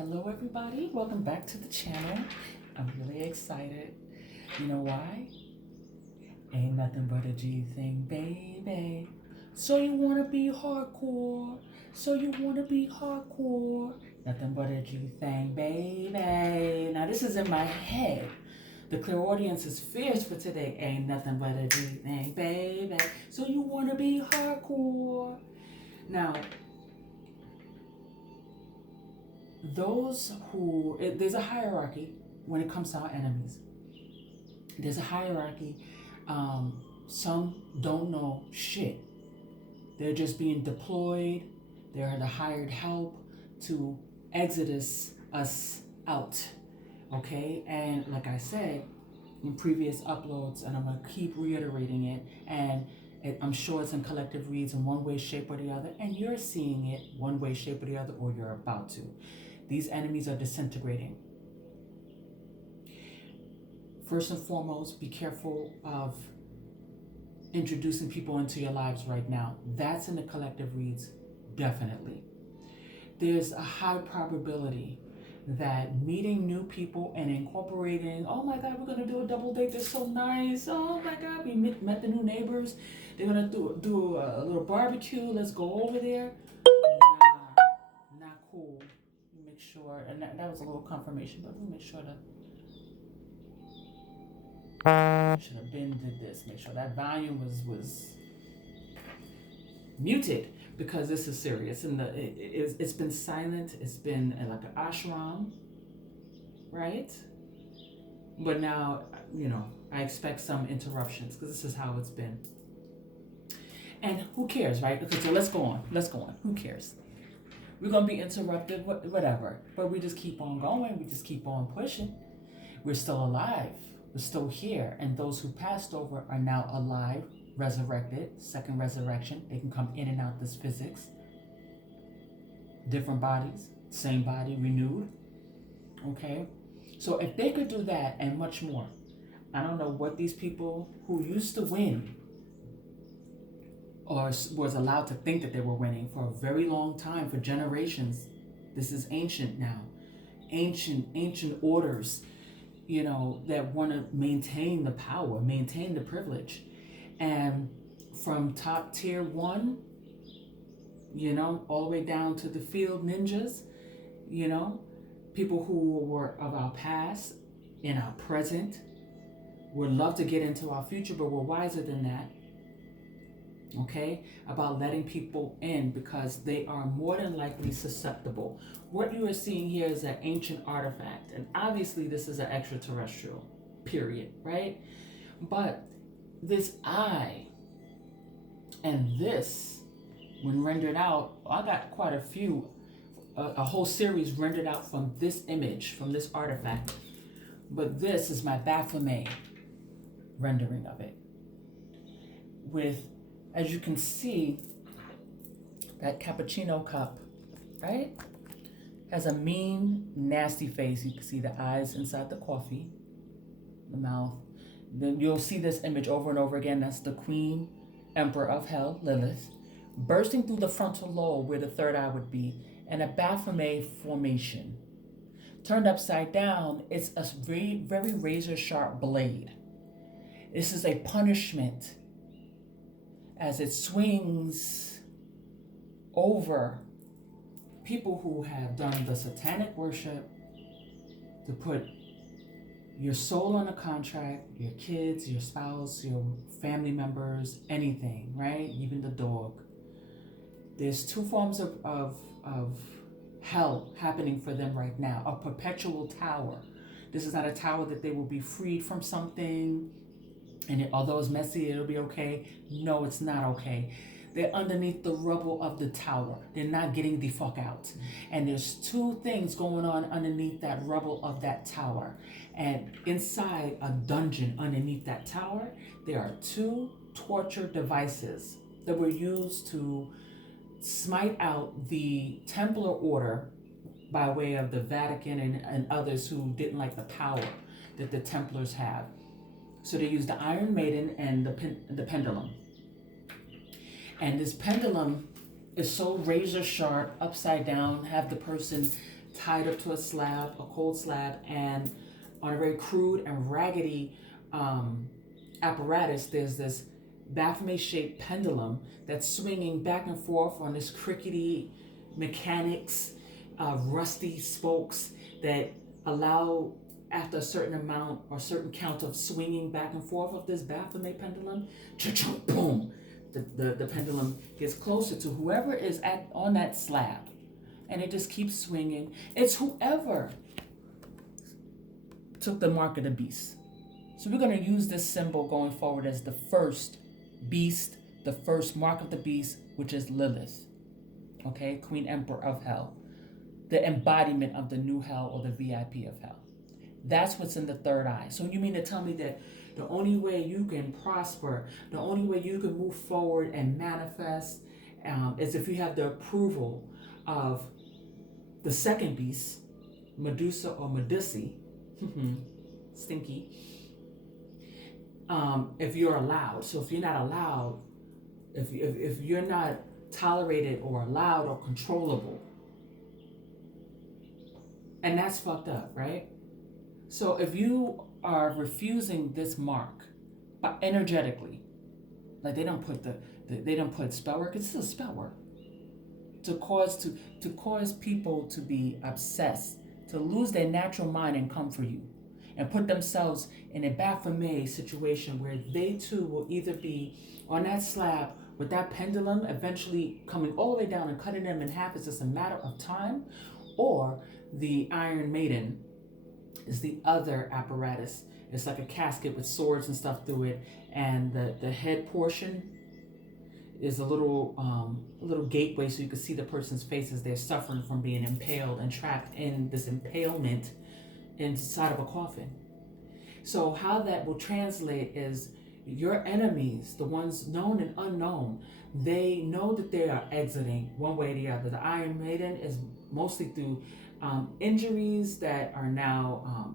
Hello everybody, welcome back to the channel. I'm really excited. You know why? Ain't nothing but a G thing, baby. So you wanna be hardcore. So you wanna be hardcore. Nothing but a G thing, baby. Now this is in my head. The clear audience is fierce for today. Ain't nothing but a G thing, baby. So you wanna be hardcore. Now, there's a hierarchy when it comes to our enemies. There's a hierarchy. Some don't know shit. They're just being deployed. They're the hired help to exodus us out. Okay? And like I said in previous uploads, and I'm going to keep reiterating it, and I'm sure it's in collective reads in one way, shape, or the other, and you're seeing it one way, shape, or the other, or you're about to. These enemies are disintegrating. First and foremost, be careful of introducing people into your lives right now. That's in the collective reads, definitely. There's a high probability that meeting new people and incorporating, oh my God, we're gonna do a double date, they're so nice. Oh my God, we met the new neighbors. They're gonna do a little barbecue, let's go over there. Nah, not cool. Make sure, and that was a little confirmation, but we'll make sure to should have been did this. Make sure that volume was muted because this is serious. And it's been silent. It's been like an ashram, right? But now, I expect some interruptions because this is how it's been. And who cares, right? Okay, so let's go on. Who cares? We're going to be interrupted, whatever. But we just keep on going. We just keep on pushing. We're still alive. We're still here. And those who passed over are now alive, resurrected, second resurrection. They can come in and out this physics. Different bodies, same body, renewed. Okay? So if they could do that and much more, I don't know what these people who used to win or was allowed to think that they were winning for a very long time, for generations. This is ancient now. Ancient orders, that want to maintain the power, maintain the privilege. And from top tier 1, all the way down to the field ninjas, people who were of our past, in our present, would love to get into our future, but we're wiser than that. Okay, about letting people in because they are more than likely susceptible. What you are seeing here is an ancient artifact, and obviously this is an extraterrestrial, period, right? But this eye and this, when rendered out, I got quite a few, a whole series rendered out from this image, from this artifact. But this is my Baphomet rendering of it. With, as you can see, that cappuccino cup, right? Has a mean, nasty face. You can see the eyes inside the coffee, the mouth. Then you'll see this image over and over again. That's the Queen Emperor of Hell, Lilith, bursting through the frontal lobe where the third eye would be, and a Baphomet formation. Turned upside down, it's a very, very razor sharp blade. This is a punishment as it swings over people who have done the satanic worship to put your soul on a contract, your kids, your spouse, your family members, anything, right? Even the dog. There's 2 forms of hell happening for them right now. A perpetual tower. This is not a tower that they will be freed from something, and although it's messy, it'll be okay. No, it's not okay. They're underneath the rubble of the tower. They're not getting the fuck out. And there's 2 things going on underneath that rubble of that tower. And inside a dungeon underneath that tower, there are 2 torture devices that were used to smite out the Templar order by way of the Vatican and others who didn't like the power that the Templars have. So they used the Iron Maiden and the pendulum. And this pendulum is so razor sharp, upside down, have the person tied up to a slab, a cold slab, and on a very crude and raggedy apparatus, there's this Baphomet-shaped pendulum that's swinging back and forth on this crickety mechanics, rusty spokes that allow, after a certain amount or certain count of swinging back and forth of this Baphomet pendulum, boom, the pendulum gets closer to whoever is on that slab, and it just keeps swinging. It's whoever took the mark of the beast. So we're going to use this symbol going forward as the first beast, the first mark of the beast, which is Lilith, okay, Queen Emperor of Hell, the embodiment of the new hell or the VIP of hell. That's what's in the third eye. So you mean to tell me that the only way you can prosper, the only way you can move forward and manifest is if you have the approval of the second beast, Medusa or Medusi, stinky, if you're allowed. So if you're not allowed, if you're not tolerated or allowed or controllable, and that's fucked up, right? So if you are refusing this mark, but energetically, like they don't put spell work, it's still spell work, to cause people to be obsessed, to lose their natural mind and come for you, and put themselves in a Baphomet situation where they too will either be on that slab with that pendulum eventually coming all the way down and cutting them in half. It's just a matter of time, or the Iron Maiden is the other apparatus. It's like a casket with swords and stuff through it, and the head portion is a little gateway so you can see the person's face as they're suffering from being impaled and trapped in this impalement inside of a coffin. So how that will translate is your enemies, the ones known and unknown, they know that they are exiting one way or the other. The Iron Maiden is mostly through injuries that are now,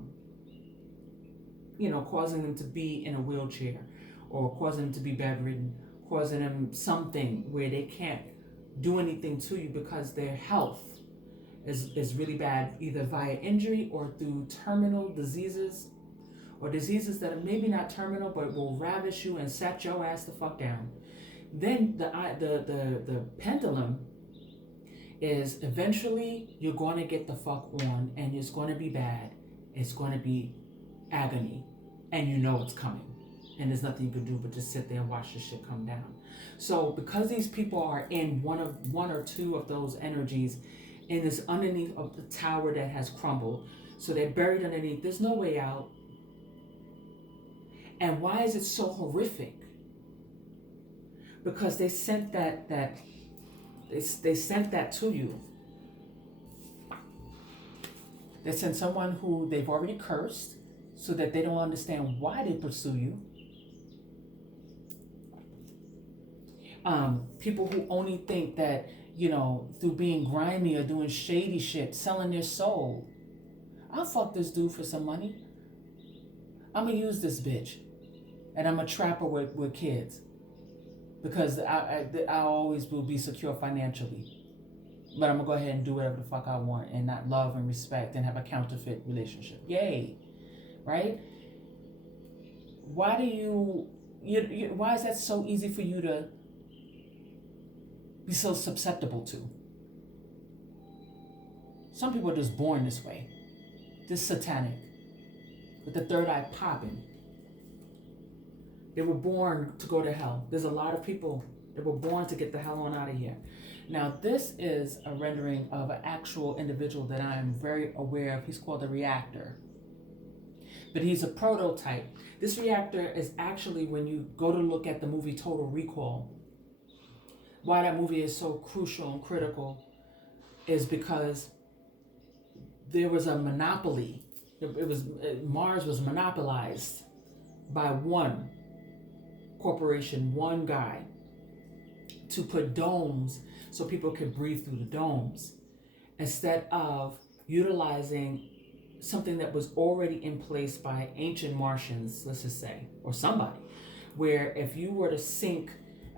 causing them to be in a wheelchair, or causing them to be bedridden, causing them something where they can't do anything to you because their health is really bad, either via injury or through terminal diseases, or diseases that are maybe not terminal but will ravish you and set your ass the fuck down. Then the pendulum is eventually you're going to get the fuck on, and it's going to be bad. It's going to be agony, and you know it's coming, and there's nothing you can do but just sit there and watch the shit come down. So because these people are in one or two of those energies in this underneath of the tower that has crumbled, so they're buried underneath, there's no way out. And why is it so horrific? Because they sent that they sent that to you. They sent someone who they've already cursed so that they don't understand why they pursue you. People who only think that, through being grimy or doing shady shit, selling their soul. I'll fuck this dude for some money. I'm gonna use this bitch, and I'm a trapper with kids, because I always will be secure financially. But I'm gonna go ahead and do whatever the fuck I want and not love and respect and have a counterfeit relationship. Yay, right? Why do you why is that so easy for you to be so susceptible to? Some people are just born this way, this satanic, with the third eye popping. They were born to go to hell. There's a lot of people that were born to get the hell on out of here. Now, this is a rendering of an actual individual that I am very aware of. He's called the Reactor. But he's a prototype. This Reactor is actually, when you go to look at the movie Total Recall, why that movie is so crucial and critical is because there was a monopoly. Mars was monopolized by one corporation, one guy, to put domes so people could breathe through the domes, instead of utilizing something that was already in place by ancient Martians, let's just say, or somebody, where if you were to sink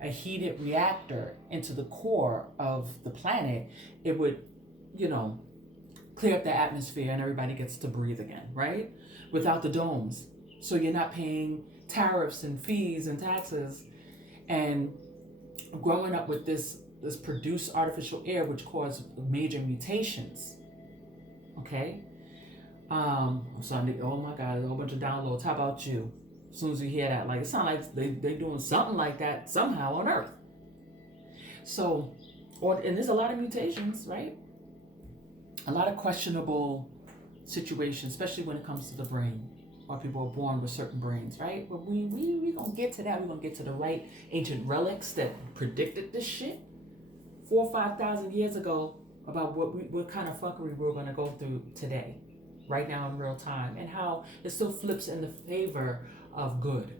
a heated reactor into the core of the planet, it would, clear up the atmosphere and everybody gets to breathe again, right? Without the domes. So you're not paying tariffs and fees and taxes and growing up with this produced artificial air which caused major mutations. Okay? Sunday, oh my God, a whole bunch of downloads. How about you? As soon as you hear that, like it sounds like they doing something like that somehow on Earth. So, and there's a lot of mutations, right? A lot of questionable situations, especially when it comes to the brain. Or people are born with certain brains, right? But we gonna get to that. We're gonna get to the right ancient relics that predicted this shit 4,000 or 5,000 years ago about what kind of fuckery we're gonna go through today, right now in real time, and how it still flips in the favor of good.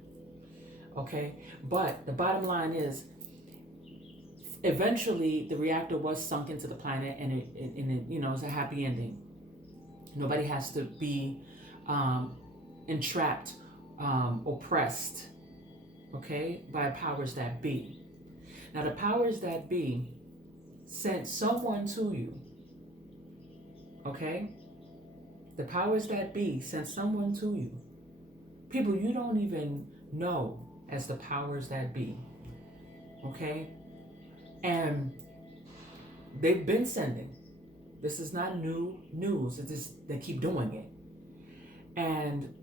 Okay, but the bottom line is, eventually the reactor was sunk into the planet, and it it's a happy ending. Nobody has to be entrapped, oppressed, okay, by powers that be. Now the powers that be sent someone to you, okay? The powers that be sent someone to you. People you don't even know as the powers that be, okay? And they've been sending. This is not new news. It's just they keep doing it. And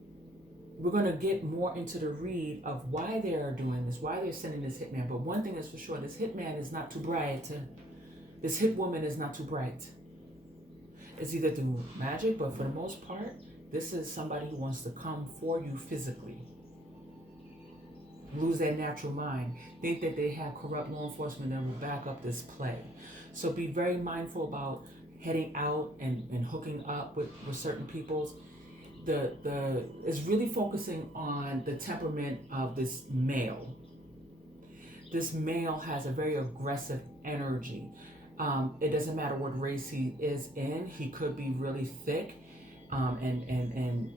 we're going to get more into the read of why they are doing this, why they're sending this hitman. But one thing is for sure, this hitman is not too bright. This hit woman is not too bright. It's either through magic, but for the most part, this is somebody who wants to come for you physically. Lose their natural mind. Think that they have corrupt law enforcement that will back up this play. So be very mindful about heading out and hooking up with certain peoples. It's really focusing on the temperament of this male. This male has a very aggressive energy. It doesn't matter what race he is in. He could be really thick and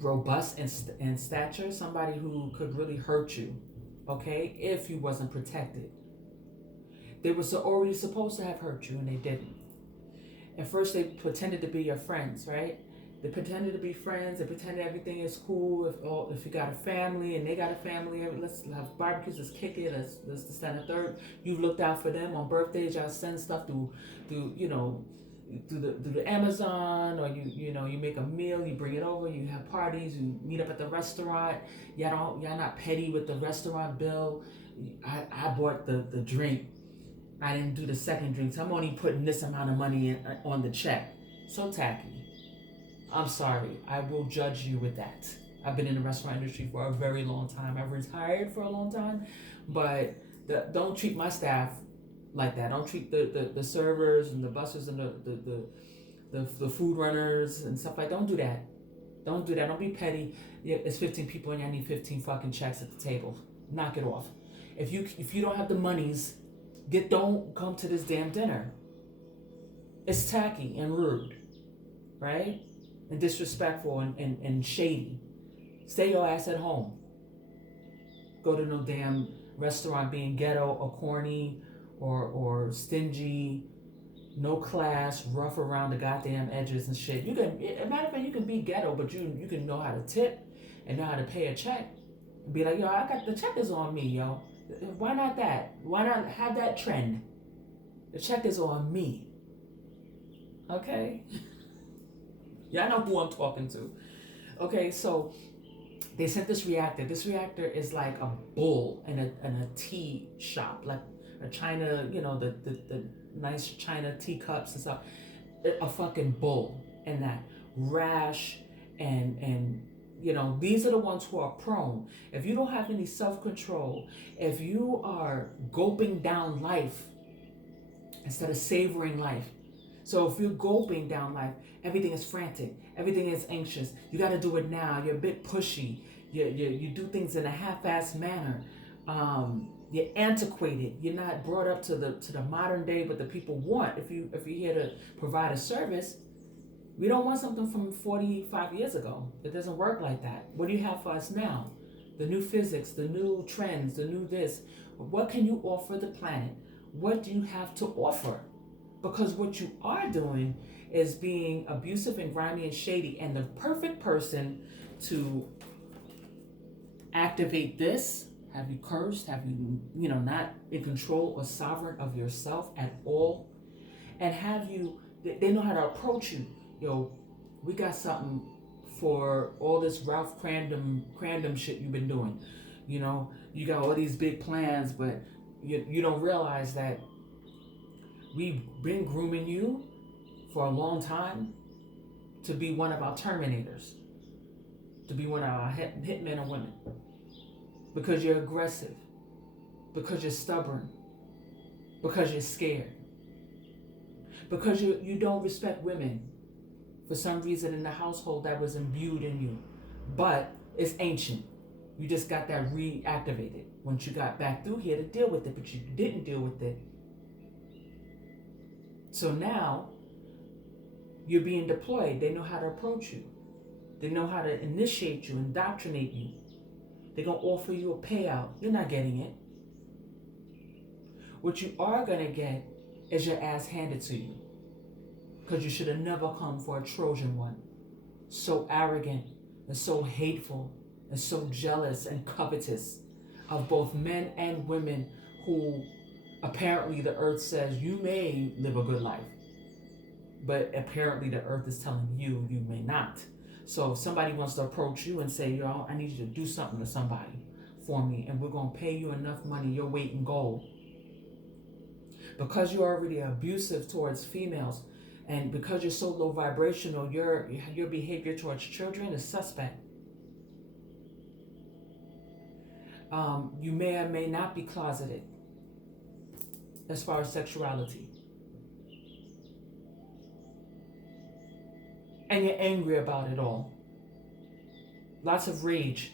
robust in stature. Somebody who could really hurt you, okay, if you wasn't protected. They were already supposed to have hurt you and they didn't. At first they pretended to be your friends, right? They pretended to be friends. They pretended everything is cool. If you got a family and they got a family, let's have barbecues. Let's kick it. Let's stand a third. You've looked out for them on birthdays. Y'all send stuff through the Amazon, or you make a meal. You bring it over. You have parties. You meet up at the restaurant. Y'all not petty with the restaurant bill. I bought the drink. I didn't do the second drink. So I'm only putting this amount of money on the check. So tacky. I'm sorry, I will judge you with that. I've been in the restaurant industry for a very long time. I've retired for a long time, but don't treat my staff like that. Don't treat the servers and the bussers and the food runners and stuff like that. Don't do that. Don't do that. Don't be petty. Yeah, it's 15 people and I need 15 fucking checks at the table. Knock it off. If you don't have the monies, don't come to this damn dinner. It's tacky and rude, right? And disrespectful and shady. Stay your ass at home. Go to no damn restaurant being ghetto or corny or stingy, no class, rough around the goddamn edges and shit. Matter of fact, you can be ghetto, but you can know how to tip and know how to pay a check. And be like, yo, I got the check is on me, yo. Why not that? Why not have that trend? The check is on me. Okay? Y'all know who I'm talking to. Okay, so they sent this reactor. This reactor is like a bull in a tea shop, like a China, the nice China teacups and stuff. A fucking bull in that. Rash and these are the ones who are prone. If you don't have any self-control, if you are gulping down life instead of savoring life. So if you're gulping down life, everything is frantic. Everything is anxious. You got to do it now. You're a bit pushy. You do things in a half-assed manner. You're antiquated. You're not brought up to the modern day what the people want. If you're here to provide a service, we don't want something from 45 years ago. It doesn't work like that. What do you have for us now? The new physics, the new trends, the new this. What can you offer the planet? What do you have to offer? Because what you are doing is being abusive and grimy and shady, and the perfect person to activate this, have you cursed, have you, not in control or sovereign of yourself at all, and have you, they know how to approach you. Yo, we got something for all this Ralph Crandom shit you've been doing. You got all these big plans, but you don't realize that we've been grooming you for a long time to be one of our terminators, to be one of our hitmen of women. Because you're aggressive, because you're stubborn, because you're scared, because you don't respect women for some reason in the household that was imbued in you. But it's ancient. You just got that reactivated once you got back through here to deal with it, but you didn't deal with it. So now you're being deployed. They know how to approach you. They know how to initiate you, indoctrinate you. They're going to offer you a payout. You're not getting it. What you are going to get is your ass handed to you. Because you should have never come for a Trojan one. So arrogant and so hateful and so jealous and covetous of both men and women who apparently the earth says you may live a good life. But apparently the earth is telling you you may not. So if somebody wants to approach you and say, yo, I need you to do something to somebody for me, and we're going to pay you enough money, your weight in gold. Because you're already abusive towards females, and because you're so low vibrational, your behavior towards children is suspect. You may or may not be closeted as far as sexuality. And you're angry about it all. Lots of rage.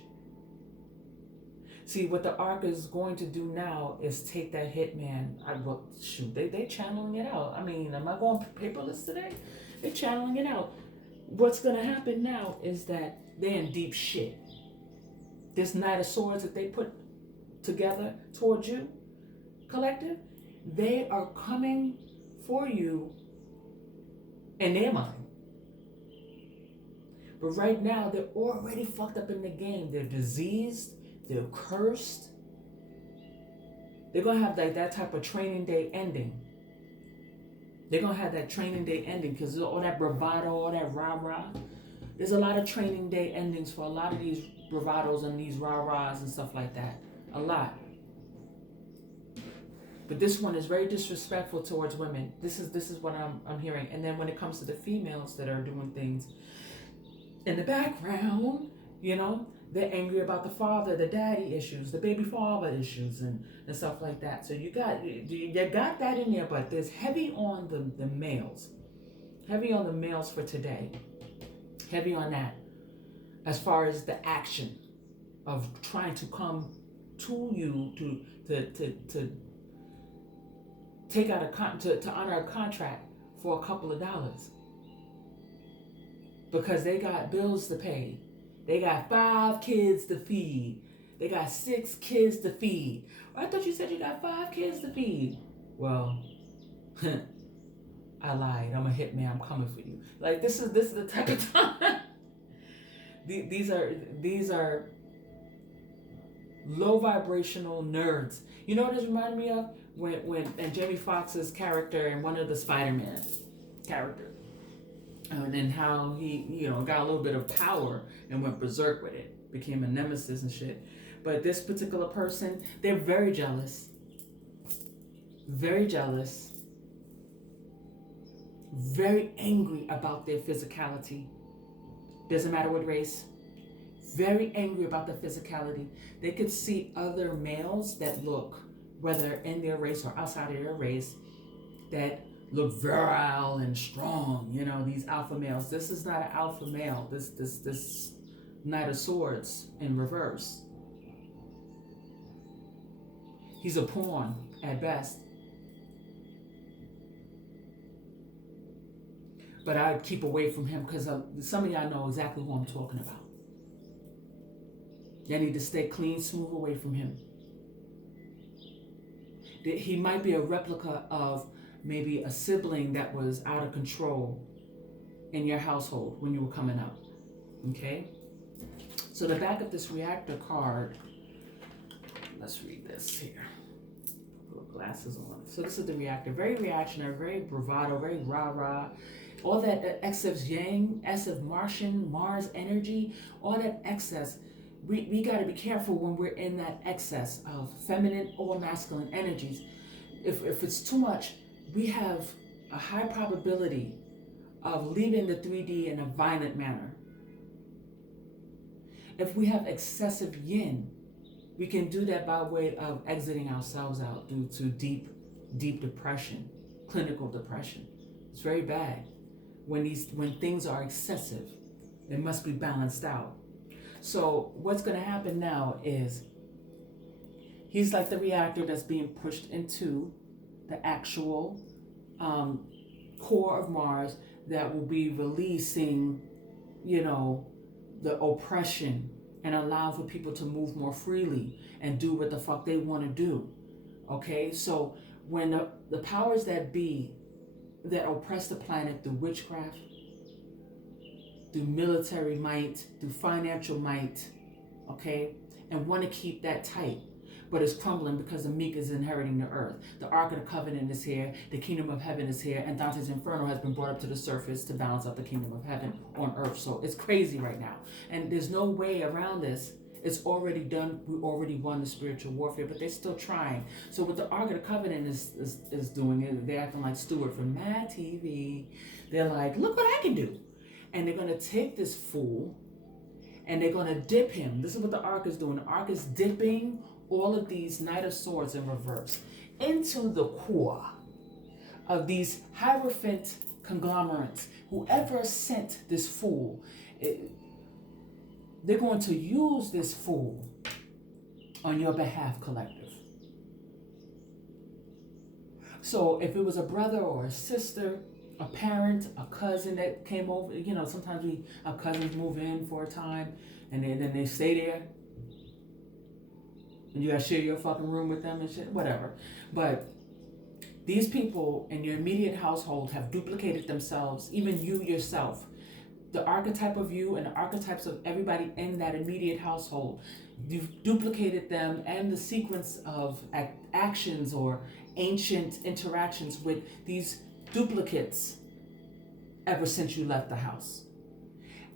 See, what the Ark is going to do now is take that hitman. They channeling it out. I mean, am I going paperless today? They're channeling it out. What's going to happen now is that they're in deep shit. This Knight of Swords that they put together towards you, collective, they are coming for you in their mind. But right now, they're already fucked up in the game. They're diseased. They're cursed. They're going to have that type of training day ending. They're going to have that training day ending because all that bravado, all that rah-rah. There's a lot of training day endings for a lot of these bravados and these rah-rahs and stuff like that. A lot. But this one is very disrespectful towards women. This is what I'm hearing. And then when it comes to the females that are doing things in the background, they're angry about the father, the daddy issues, the baby father issues, and stuff like that. So you got that in there, but there's heavy on the males. Heavy on the males for today. Heavy on that. As far as the action of trying to come to you to take out to honor a contract for a couple of dollars. Because they got bills to pay. They got 5 kids to feed. They got 6 kids to feed. I thought you said you got 5 kids to feed. Well, I lied. I'm a hitman. I'm coming for you. Like this is the type of time. These are low vibrational nerds. You know what this reminded me of? When Jamie Foxx's character in one of the Spider-Man characters. And then how he, got a little bit of power and went berserk with it. Became a nemesis and shit. But this particular person, they're very jealous. Very jealous. Very angry about their physicality. Doesn't matter what race. Very angry about their physicality. They could see other males that look, whether in their race or outside of their race, that look virile and strong, these alpha males. This is not an alpha male. This Knight of Swords in reverse. He's a pawn at best. But I'd keep away from him because some of y'all know exactly who I'm talking about. Y'all need to stay clean, smooth away from him. He might be a replica of maybe a sibling that was out of control in your household when you were coming up. Okay? So the back of this reactor card, let's read this here. Put glasses on. So this is the reactor. Very reactionary, very bravado, very rah-rah. All that excess yang, excess Martian, Mars energy, all that excess. We got to be careful when we're in that excess of feminine or masculine energies. If it's too much, we have a high probability of leaving the 3D in a violent manner. If we have excessive yin, we can do that by way of exiting ourselves out due to deep depression, clinical depression. It's very bad when things are excessive. It must be balanced out. So what's going to happen now is he's like the reactor that's being pushed into the actual core of Mars that will be releasing, the oppression and allow for people to move more freely and do what the fuck they want to do. Okay, so when the powers that be that oppress the planet through witchcraft, through military might, through financial might, okay, and want to keep that tight, but it's crumbling because the meek is inheriting the earth. The Ark of the Covenant is here, the Kingdom of Heaven is here, and Dante's Inferno has been brought up to the surface to balance out the Kingdom of Heaven on earth. So it's crazy right now. And there's no way around this. It's already done. We already won the spiritual warfare, but they're still trying. So what the Ark of the Covenant is doing, they're acting like Stewart from Mad TV. They're like, look what I can do. And they're going to take this fool and they're going to dip him. This is what the Ark is doing. The Ark is dipping all of these Knight of Swords in reverse into the core of these Hierophant conglomerates. Whoever sent this fool, they're going to use this fool on your behalf, collective. So if it was a brother or a sister, a parent, a cousin that came over, sometimes our cousins move in for a time and then they stay there. And you gotta share your fucking room with them and shit, whatever. But these people in your immediate household have duplicated themselves, even you yourself. The archetype of you and the archetypes of everybody in that immediate household, you've duplicated them and the sequence of actions or ancient interactions with these duplicates ever since you left the house.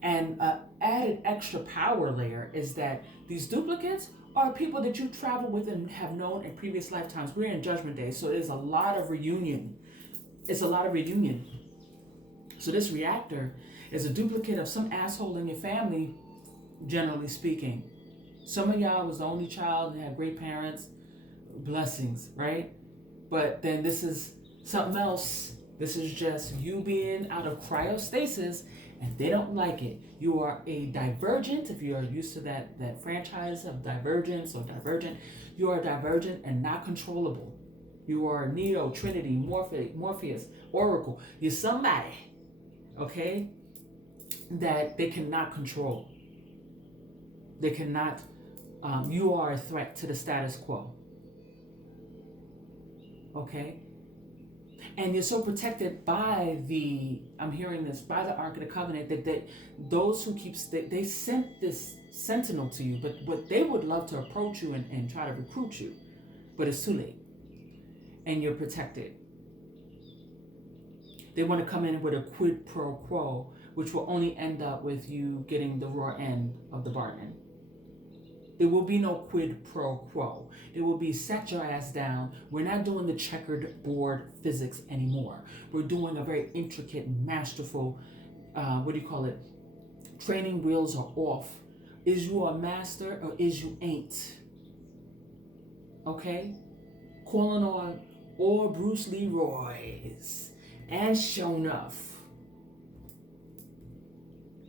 And added extra power layer is that these duplicates are people that you travel with and have known in previous lifetimes. We're in Judgment Day, so there's a lot of reunion. It's a lot of reunion. So this reactor is a duplicate of some asshole in your family, generally speaking. Some of y'all was the only child and had great parents, blessings, right? But then this is something else. This is just you being out of cryostasis and they don't like it. You are a divergent, if you are used to that franchise of divergence or divergent, you are divergent and not controllable. You are Neo, Trinity, Morpheus, Oracle. You're somebody, okay, that they cannot control. They cannot, you are a threat to the status quo. Okay? And you're so protected by I'm hearing this, by the Ark of the Covenant, that those who they sent this sentinel to you, but they would love to approach you and try to recruit you, but it's too late. And you're protected. They want to come in with a quid pro quo, which will only end up with you getting the raw end of the bargain. There will be no quid pro quo. It will be set your ass down. We're not doing the checkered board physics anymore. We're doing a very intricate, masterful, training wheels are off. Is you a master or is you ain't? Okay? Calling on all Bruce Leroy's and Shonuff.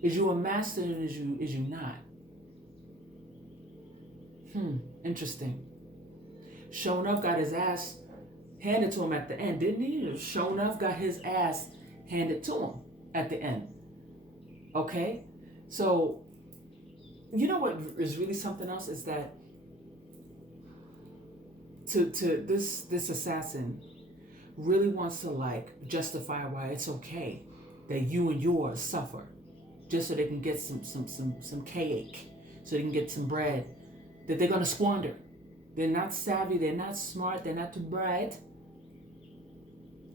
Is you a master or is you not? Interesting. Shonuff got his ass handed to him at the end, didn't he? Shonuff got his ass handed to him at the end. Okay? So, you know what is really something else is that to this assassin really wants to like justify why it's okay that you and yours suffer, just so they can get some cake, so they can get some bread that they're gonna squander. They're not savvy, they're not smart, they're not too bright.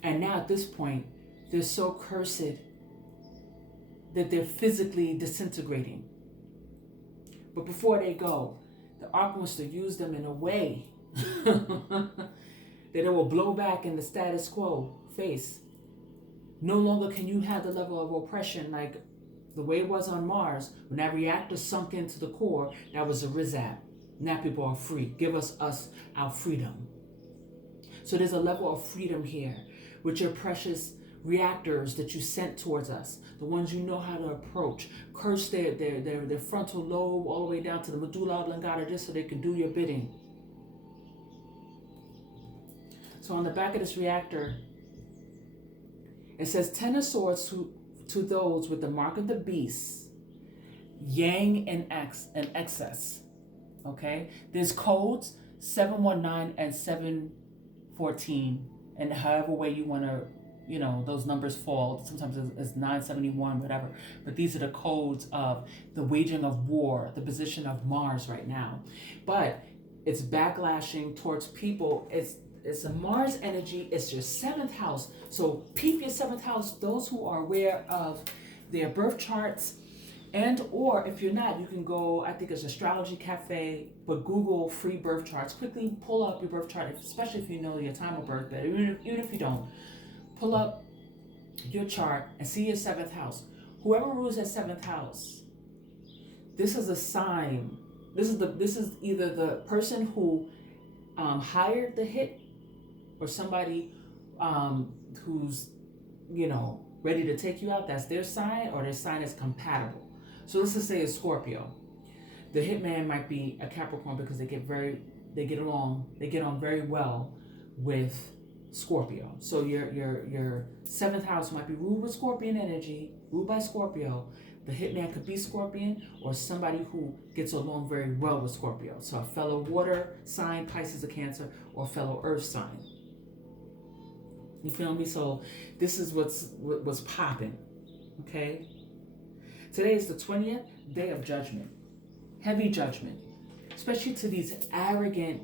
And now at this point, they're so cursed that they're physically disintegrating. But before they go, the ark wants to use them in a way that it will blow back in the status quo face. No longer can you have the level of oppression like the way it was on Mars. When that reactor sunk into the core, that was a rizap. Now people are free. Give us our freedom. So there's a level of freedom here with your precious reactors that you sent towards us, the ones you know how to approach. Curse their frontal lobe all the way down to the medulla oblongata just so they can do your bidding. So on the back of this reactor, it says 10 of swords to those with the mark of the beast, yang and excess. Okay, there's codes 719 and 714, and however way you want to, those numbers fall. Sometimes it's 971, whatever. But these are the codes of the waging of war, the position of Mars right now. But it's backlashing towards people. It's a Mars energy. It's your 7th house. So peep your 7th house. Those who are aware of their birth charts, and or if you're not, you can go, I think it's Astrology Cafe, but Google free birth charts. Quickly pull up your birth chart, especially if you know your time of birth, but even if you don't, pull up your chart and see your 7th house. Whoever rules that 7th house, this is a sign. This is either the person who hired the hit, or somebody who's ready to take you out. That's their sign, or their sign is compatible. So let's just say it's Scorpio. The hitman might be a Capricorn because they get on very well with Scorpio. So your 7th house might be ruled with Scorpion energy, ruled by Scorpio. The hitman could be Scorpion, or somebody who gets along very well with Scorpio. So a fellow water sign, Pisces or Cancer, or a fellow earth sign. You feel me? So this is what's popping. Okay? Today is the 20th day of judgment. Heavy judgment. Especially to these arrogant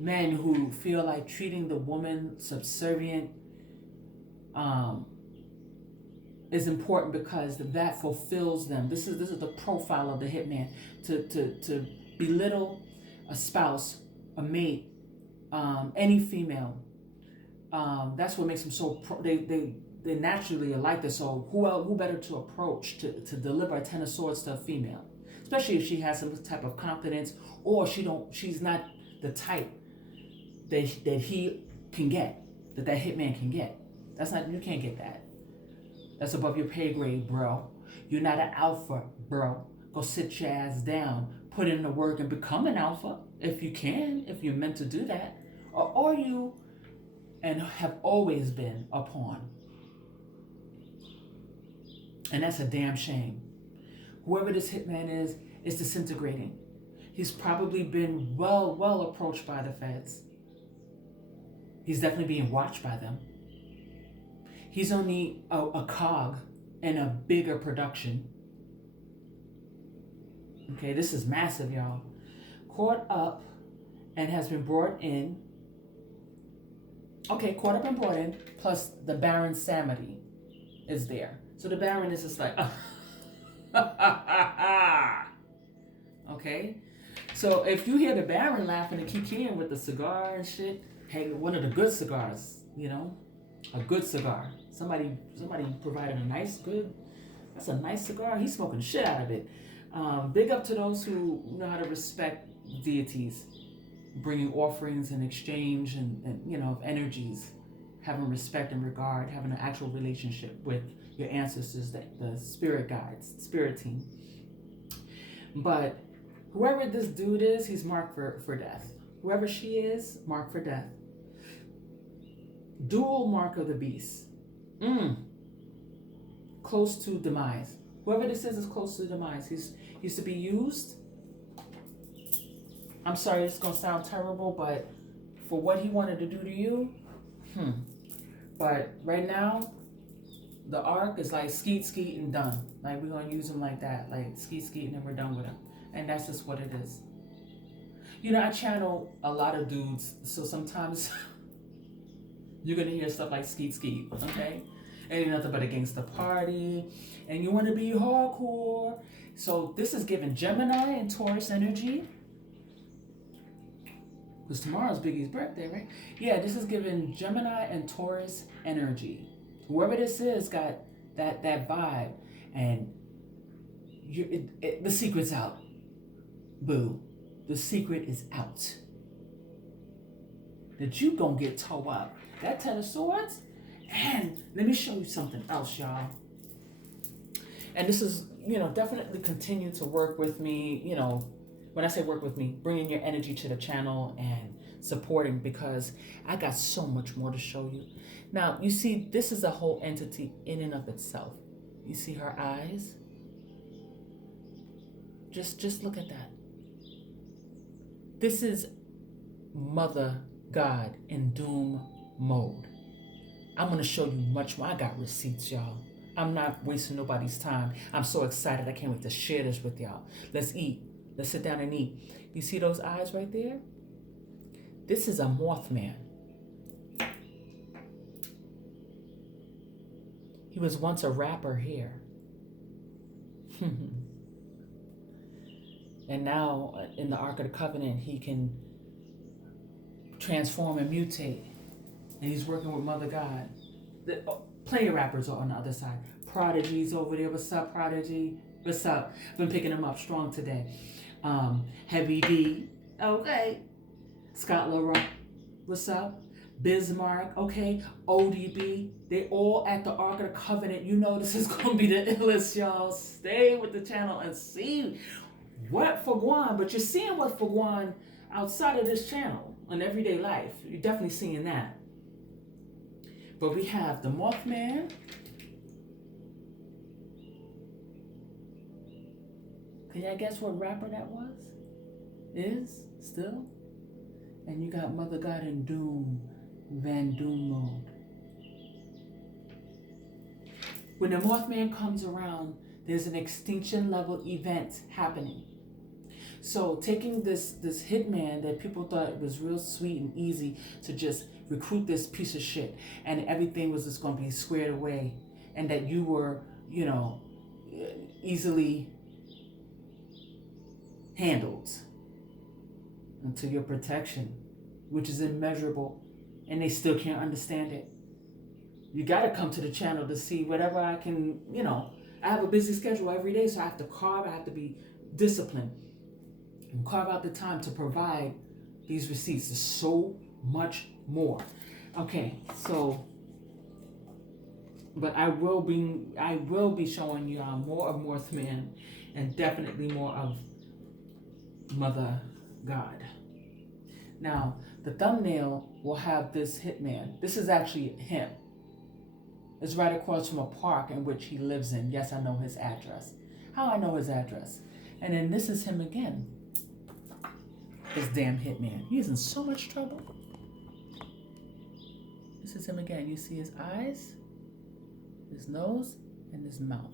men who feel like treating the woman subservient is important because that fulfills them. This is the profile of the hitman. To belittle a spouse, a mate, any female. That's what makes them so they naturally are like this. So who better to approach to deliver a 10 of swords to a female, especially if she has some type of confidence, or she's not the type that he can get, that hitman can get. You can't get that. That's above your pay grade, bro. You're not an alpha, bro. Go sit your ass down, put in the work, and become an alpha if you can, if you're meant to do that. Or are you and have always been a pawn? And that's a damn shame. Whoever this hitman is disintegrating. He's probably been well approached by the feds. He's definitely being watched by them. He's only a cog in a bigger production. Okay, this is massive, y'all. Caught up and has been brought in. Okay, caught up and brought in, plus the Baron Samedi is there. So the Baron is just like, okay? So if you hear the Baron laughing and kikiing with the cigar and shit, hey, one of the good cigars, a good cigar. Somebody provided that's a nice cigar. He's smoking the shit out of it. Big up to those who know how to respect deities, bringing offerings in exchange and of energies, having respect and regard, having an actual relationship with your ancestors, the spirit guides, spirit team. But whoever this dude is, he's marked for death. Whoever she is, marked for death. Dual mark of the beast. Close to demise. Whoever this is close to demise. He's to be used. I'm sorry, it's gonna sound terrible, but for what he wanted to do to you. But right now, the arc is like skeet skeet and done. Like we're gonna use him like that, like skeet skeet and then we're done with him. And that's just what it is. I channel a lot of dudes, so sometimes you're gonna hear stuff like skeet skeet, okay? Ain't nothing but a gangsta party, and you wanna be hardcore. So this is giving Gemini and Taurus energy. Because tomorrow's Biggie's birthday, right? Yeah, this is giving Gemini and Taurus energy. Whoever this is got that vibe, and the secret's out. Boo. The secret is out. That you gonna get towed up. That Ten of Swords. And let me show you something else, y'all. And this is, definitely continue to work with me. When I say work with me, bringing your energy to the channel and supporting, because I got so much more to show you. Now, you see, this is a whole entity in and of itself. You see her eyes? Just look at that. This is Mother God in doom mode. I'm going to show you much more. I got receipts, y'all. I'm not wasting nobody's time. I'm so excited. I can't wait to share this with y'all. Let's eat. Let's sit down and eat. You see those eyes right there? This is a Mothman. He was once a rapper here. And now in the Ark of the Covenant, he can transform and mutate. And he's working with Mother God. The player rappers are on the other side. Prodigy's over there. What's up, Prodigy? What's up? Been picking them up strong today. Heavy D. Okay. Scott LaRock. What's up? Bismarck. Okay. ODB. They all at the Ark of the Covenant. You know this is going to be the illest, y'all. Stay with the channel and see what for Guan. But you're seeing what for Guan outside of this channel in everyday life. You're definitely seeing that. But we have the Mothman. Can y'all guess what rapper that was? Is? Still? And you got Mother God in Doom, Van Doom mode. When the Mothman comes around, there's an extinction level event happening. So taking this hitman that people thought it was real sweet and easy to just recruit this piece of shit, and everything was just going to be squared away, and that you were, easily handled unto your protection, which is immeasurable, and they still can't understand it. You got to come to the channel to see whatever I can, I have a busy schedule every day, so I have to be disciplined and carve out the time to provide these receipts. There's so much more. Okay, so, but I will be showing you more of Mothman and definitely more of Mother God. Now, the thumbnail will have this hitman. This is actually him. It's right across from a park in which he lives in. Yes, I know his address. How I know his address? And then this is him again. This damn hitman. He's in so much trouble. This is him again. You see his eyes, his nose, and his mouth.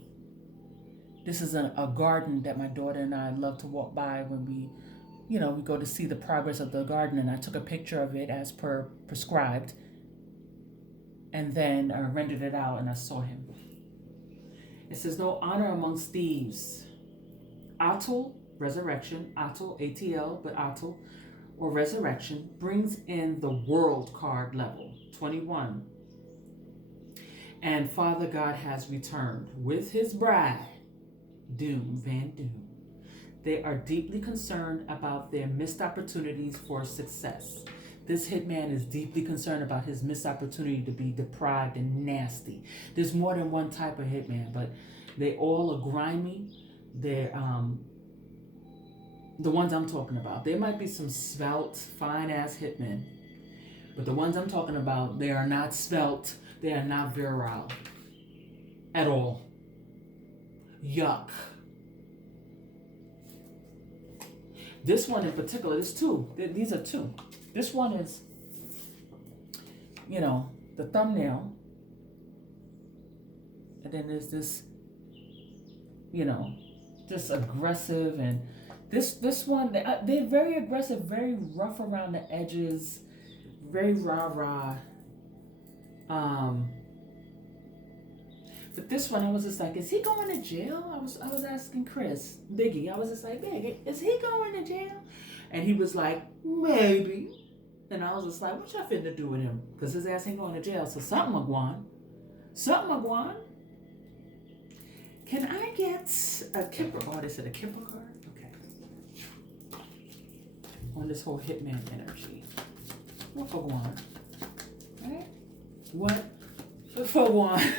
This is a garden that my daughter and I love to walk by when we go to see the progress of the garden, and I took a picture of it as per prescribed, and then rendered it out, and I saw him. It says, no honor amongst thieves. Atul, resurrection, Atul, ATL, but Atul, or resurrection, brings in the world card level, 21. And Father God has returned with his bride, Doom, Van Doom. They are deeply concerned about their missed opportunities for success. This hitman is deeply concerned about his missed opportunity to be deprived and nasty. There's more than one type of hitman, but they all are grimy. They're the ones I'm talking about. There might be some svelte, fine-ass hitmen, but the ones I'm talking about, they are not svelte. They are not virile at all. Yuck. This one in particular, there's two. These are two. This one is the thumbnail. And then there's this, just aggressive. And this one, they're very aggressive, very rough around the edges, very rah-rah. But this one, I was just like, is he going to jail? I was asking Chris, Biggie, I was just like, Biggie, is he going to jail? And he was like, maybe. And I was just like, what y'all finna do with him? Because his ass ain't going to jail. So something Agwan. Can I get a Kipper? Oh, they said a Kipper card? Okay. On this whole Hitman energy. What for Agwan? Right? What for Agwan?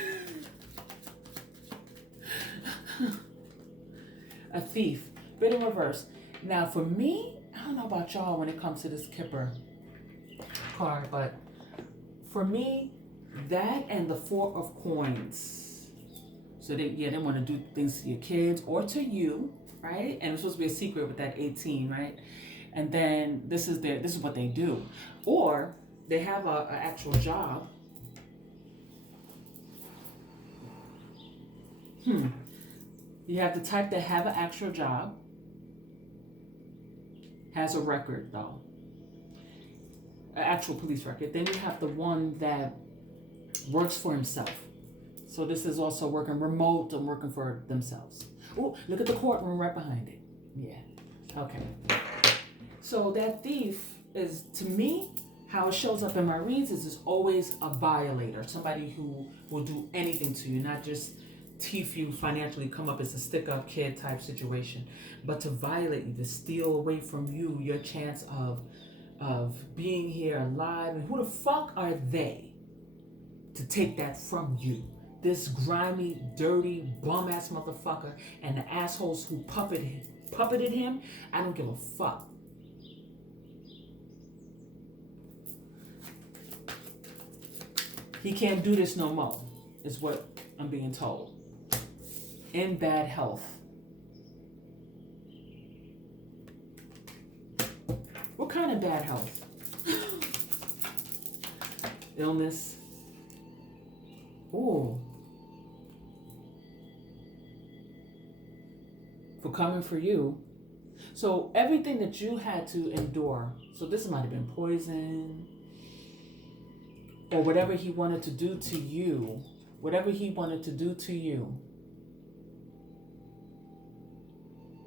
A thief. Bit in reverse. Now for me, I don't know about y'all when it comes to this Kipper card, but for me, that and the Four of Coins. So they want to do things to your kids or to you, right? And it's supposed to be a secret with that 18, right? And then this is what they do. Or they have an actual job. You have the type that have an actual job, has a record though, an actual police record. Then you have the one that works for himself. So this is also working remote and working for themselves. Oh, look at the courtroom right behind it. Yeah, okay. So that thief is, to me, how it shows up in my reads is always a violator, somebody who will do anything to you, not just teeth you financially, come up as a stick-up kid type situation, but to violate you, to steal away from you your chance of being here alive. And who the fuck are they to take that from you? This grimy, dirty, bum-ass motherfucker and the assholes who puppeted him, I don't give a fuck. He can't do this no more, is what I'm being told. In bad health. What kind of bad health? Illness. Oh. For coming for you. So everything that you had to endure. So this might have been poison. Or whatever he wanted to do to you. Whatever he wanted to do to you.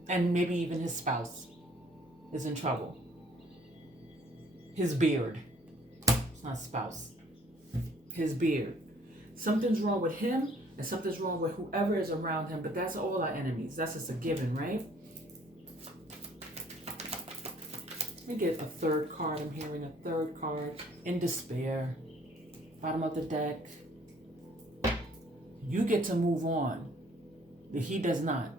And maybe even his spouse is in trouble. His beard. It's not spouse. His beard. Something's wrong with him and something's wrong with whoever is around him, but that's all our enemies. That's just a given, right? Let me get a third card. I'm hearing a third card. In despair. Bottom of the deck. You get to move on, but he does not.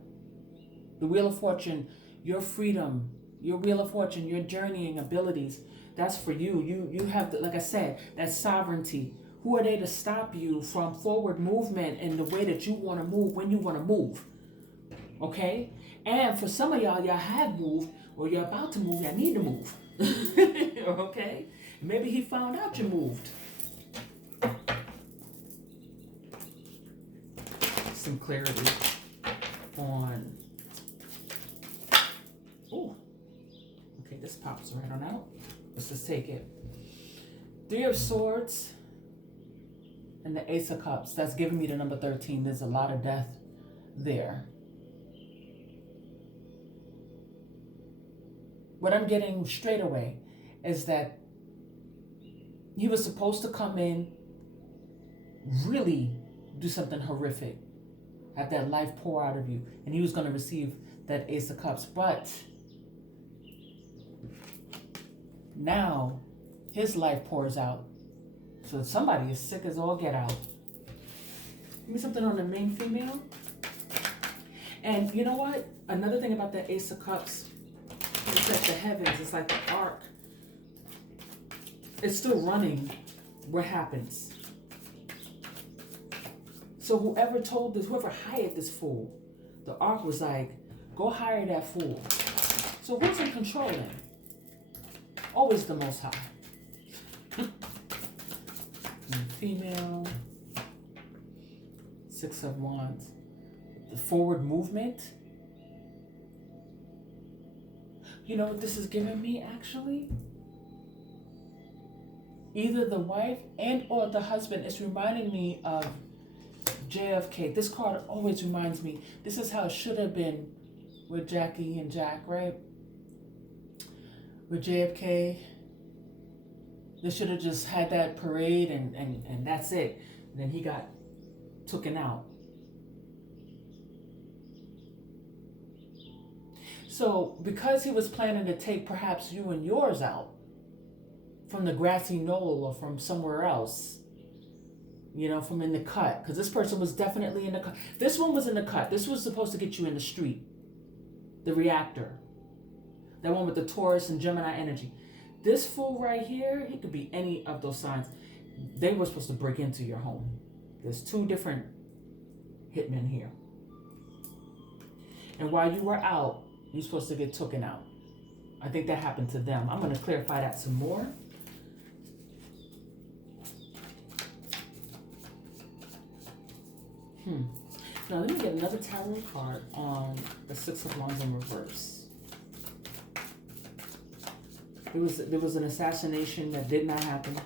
The Wheel of Fortune, your freedom, your Wheel of Fortune, your journeying abilities, that's for you. You have, like I said, that sovereignty. Who are they to stop you from forward movement in the way that you want to move when you want to move? Okay? And for some of y'all have moved or you're about to move, y'all need to move. Okay? Maybe he found out you moved. Some clarity on... Oh, okay, this pops right on out. Let's just take it. Three of Swords and the Ace of Cups. That's giving me the number 13. There's a lot of death there. What I'm getting straight away is that he was supposed to come in, really do something horrific, have that life pour out of you, and he was going to receive that Ace of Cups. But now his life pours out. So somebody is sick as all get out. Give me something on the main female. And you know what? Another thing about that Ace of Cups, it's like the heavens, it's like the ark. It's still running. What happens? So whoever hired this fool, the ark was like, go hire that fool. So who's in control then? Always the Most High. and female. Six of Wands. The forward movement. You know what this is giving me actually? Either the wife and or the husband is reminding me of JFK. This card always reminds me. This is how it should have been with Jackie and Jack, right? With JFK, they should have just had that parade and that's it. And then he got taken out. So because he was planning to take perhaps you and yours out from the grassy knoll or from somewhere else, you know, from in the cut, because this person was definitely in the cut. This one was in the cut. This was supposed to get you in the street. The reactor. That one with the Taurus and Gemini energy. This fool right here, he could be any of those signs. They were supposed to break into your home. There's two different hitmen here. And while you were out, you're supposed to get taken out. I think that happened to them. I'm going to clarify that some more. Now let me get another tarot card on the Six of Wands in reverse. There was an assassination that did not happen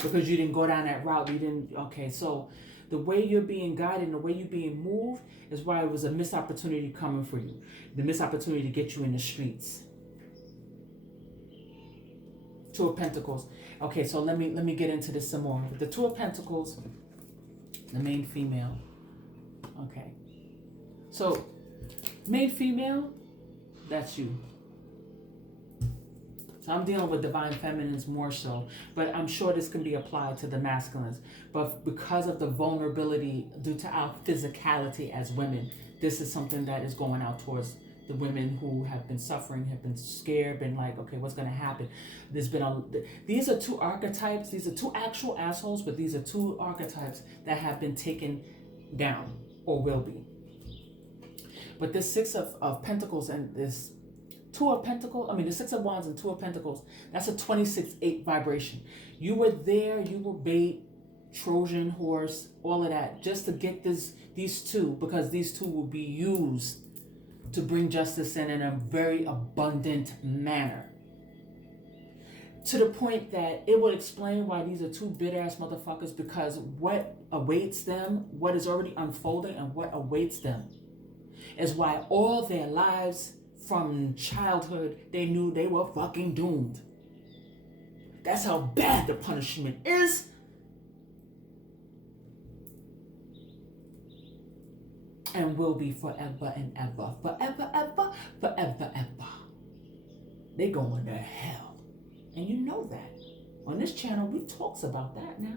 because you didn't go down that route. You didn't. Okay, so the way you're being guided and the way you're being moved is why it was a missed opportunity coming for you. The missed opportunity to get you in the streets. Two of Pentacles. Okay, so let me get into this some more. The Two of Pentacles, the main female. Okay. So, main female, that's you. So I'm dealing with divine feminines more so, but I'm sure this can be applied to the masculines. But because of the vulnerability due to our physicality as women, this is something that is going out towards the women who have been suffering, have been scared, been like, okay, what's going to happen? These are two archetypes. These are two actual assholes, but these are two archetypes that have been taken down or will be. But this Six of Pentacles and this Two of Pentacles, the Six of Wands and Two of Pentacles, that's a 26-8 vibration. You were there, you were bait, Trojan horse, all of that, just to get these two, because these two will be used to bring justice in a very abundant manner. To the point that it will explain why these are two bitter-ass motherfuckers, because what awaits them, what is already unfolding and what awaits them is why all their lives from childhood, they knew they were fucking doomed. That's how bad the punishment is. And will be forever and ever. Forever, ever, forever, ever. They going to hell. And you know that. On this channel, we talks about that now.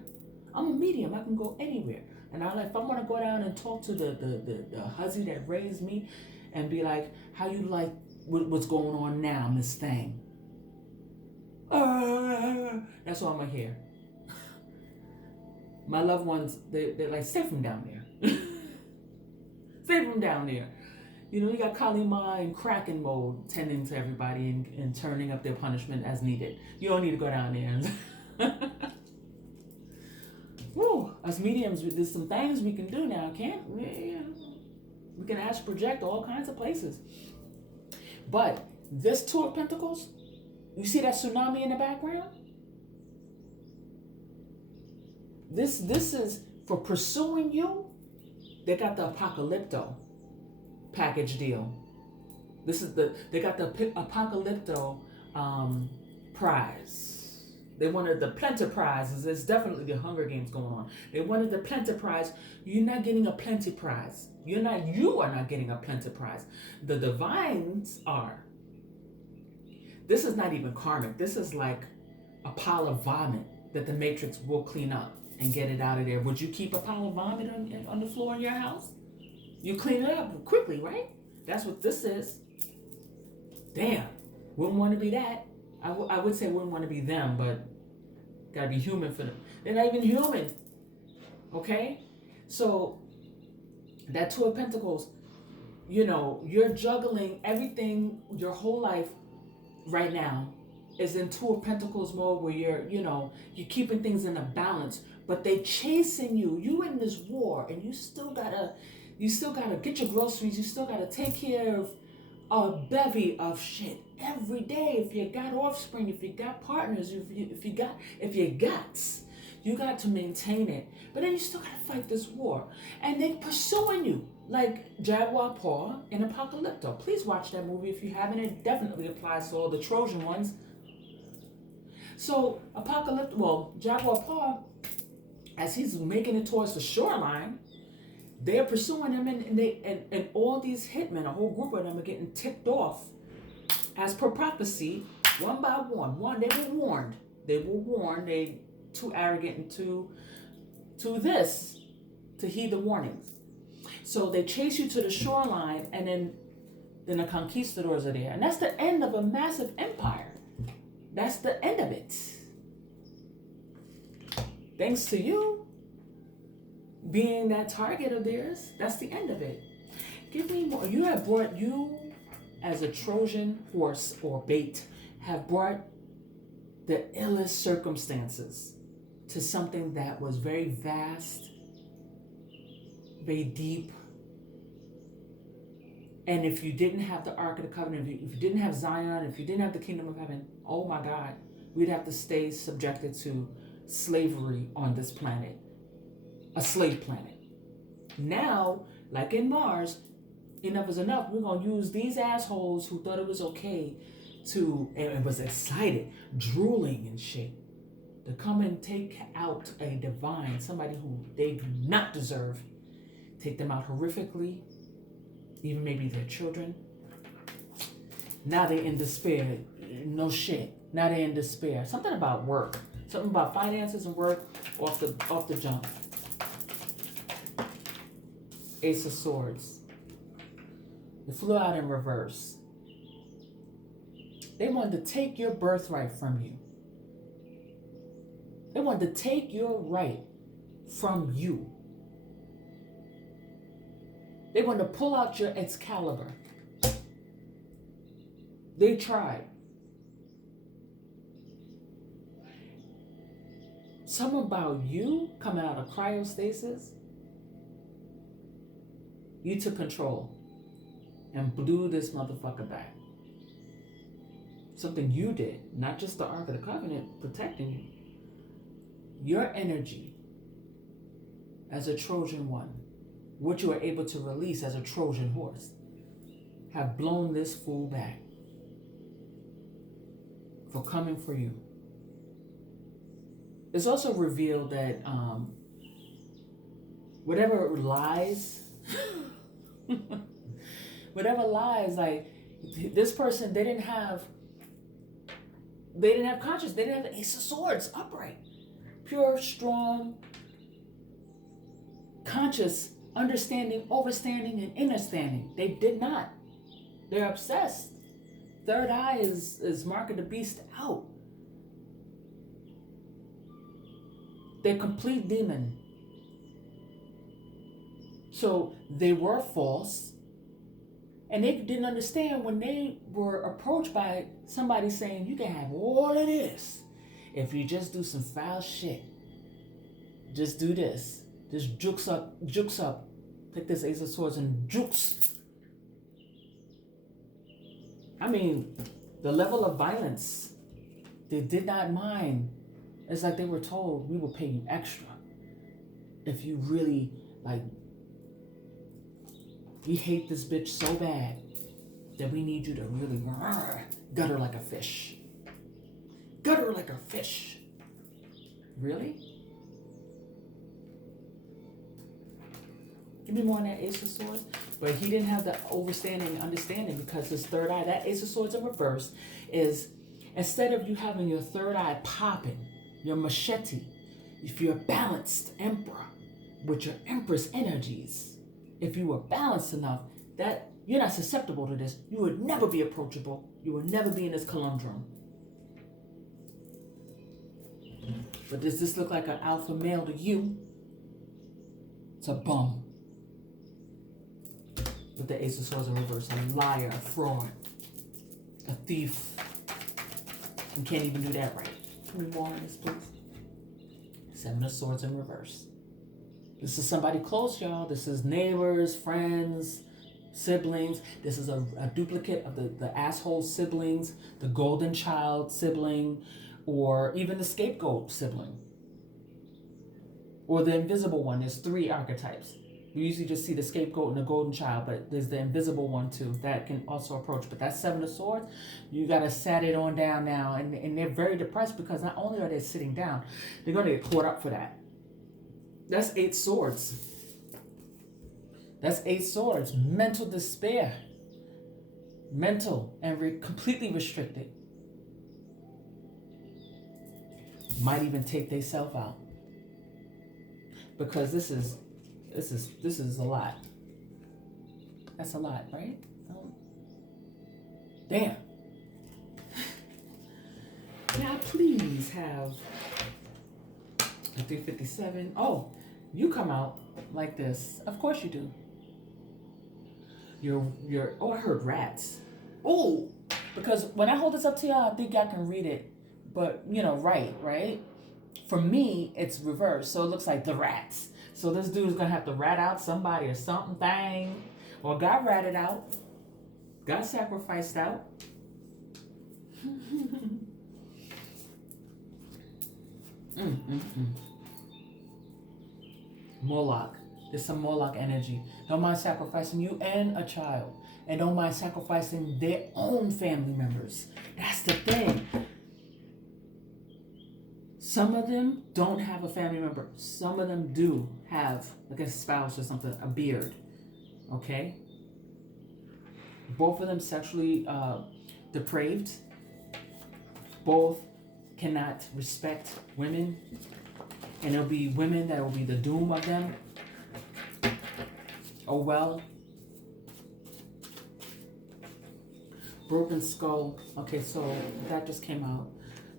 I'm a medium. I can go anywhere. And if I want to go down and talk to the huzzy that raised me and be like, how you like what's going on now, Miss Thing? That's all I'm going to hear. My loved ones, they're like, stay from down there. Stay from down there. You know, you got Kalima and Kraken mode tending to everybody and turning up their punishment as needed. You don't need to go down there. Woo, us mediums, there's some things we can do now, can't we? We can astral project all kinds of places. But this Two of Pentacles, you see that tsunami in the background? This is for pursuing you. They got the Apocalypto package deal. They got the Apocalypto prize. They wanted the Plenty Prize. There's definitely the Hunger Games going on. They wanted the Plenty Prize. You're not getting a Plenty Prize. You are not getting a Plenty Prize. The divines are. This is not even karmic. This is like a pile of vomit that the Matrix will clean up and get it out of there. Would you keep a pile of vomit on the floor in your house? You clean it up quickly, right? That's what this is. Damn. Wouldn't want to be that. I would say wouldn't want to be them, but gotta be human for them. They're not even human. Okay? So that Two of Pentacles, you know, you're juggling everything your whole life right now is in Two of Pentacles mode where you're keeping things in a balance, but they chasing you. You in this war, and you still gotta get your groceries. You still gotta take care of a bevy of shit every day. If you got offspring, if you got partners, if you got, you got to maintain it. But then you still gotta fight this war, and they pursuing you like Jaguar Paw in Apocalypto. Please watch that movie if you haven't. It definitely applies to all the Trojan ones. So Jaguar Paw, as he's making it towards the shoreline, they're pursuing him, and all these hitmen, a whole group of them, are getting ticked off. As per prophecy, one by one, they were warned. They too arrogant and too to heed the warnings. So they chase you to the shoreline, and then the conquistadors are there. And that's the end of a massive empire. That's the end of it. Thanks to you being that target of theirs, that's the end of it. Give me more. You as a Trojan horse or bait have brought the illest circumstances to something that was very vast, very deep. And if you didn't have the Ark of the Covenant, if you didn't have Zion, if you didn't have the Kingdom of Heaven, oh my God, we'd have to stay subjected to slavery on this planet. A slave planet. Now, like in Mars, enough is enough. We're going to use these assholes who thought it was okay and was excited, drooling and shit, to come and take out a divine, somebody who they do not deserve. Take them out horrifically, even maybe their children. Now they're in despair. No shit. Now they're in despair. Something about work. Something about finances and work off the jump. Ace of Swords. It flew out in reverse. They wanted to take your birthright from you. They wanted to take your right from you. They wanted to pull out your Excalibur. They tried. Something about you coming out of cryostasis. You took control and blew this motherfucker back. Something you did, not just the Ark of the Covenant protecting you. Your energy as a Trojan one, what you were able to release as a Trojan horse, have blown this fool back for coming for you. It's also revealed that whatever lies, like this person, they didn't have conscience. They didn't have the Ace of Swords upright, pure, strong, conscious, understanding, overstanding, and understanding. They did not. They're obsessed. Third eye is mark of the beast out. They're complete demon. So they were false, and they didn't understand when they were approached by somebody saying, you can have all of this if you just do some foul shit. Just do this. Just jukes up. Take this Ace of Swords and jukes. I mean, the level of violence, they did not mind. It's like they were told, we will pay you extra if you really, like, we hate this bitch so bad that we need you to really gut her like a fish. Gut her like a fish. Really? Give me more on that Ace of Swords. But he didn't have the overstanding and understanding, because his third eye, that Ace of Swords in reverse, is instead of you having your third eye popping, your machete, if you're a balanced emperor with your empress energies, if you were balanced enough that you're not susceptible to this, you would never be approachable. You would never be in this conundrum. But does this look like an alpha male to you? It's a bum. With the Ace of Swords in reverse, a liar, a fraud, a thief. You can't even do that right. Can we more on this, please? Seven of Swords in reverse. This is somebody close, y'all. This is neighbors, friends, siblings. This is a duplicate of the asshole siblings, the golden child sibling, or even the scapegoat sibling, or the invisible one. There's three archetypes. You usually just see the scapegoat and the golden child, but there's the invisible one too that can also approach. But that's Seven of Swords. You got to set it on down now. And they're very depressed because not only are they sitting down, they're going to get caught up for that. That's 8 swords. That's 8 swords. Mental despair. Mental and completely restricted. Might even take themselves out. Because this is a lot. That's a lot, right? Damn. Can I please have a 357? Oh, you come out like this. Of course you do. Oh, I heard rats. Oh, because when I hold this up to y'all, I think I can read it. But, right? For me, it's reversed. So it looks like the rats. So this dude's going to have to rat out somebody or something thing. Or got ratted out. Got sacrificed out. Moloch. There's some Moloch energy. Don't mind sacrificing you and a child. And don't mind sacrificing their own family members. That's the thing. Some of them don't have a family member. Some of them do have, like a spouse or something, a beard. Okay? Both of them sexually depraved. Both cannot respect women. And there'll be women that will be the doom of them. Oh well. Broken skull. Okay, so that just came out.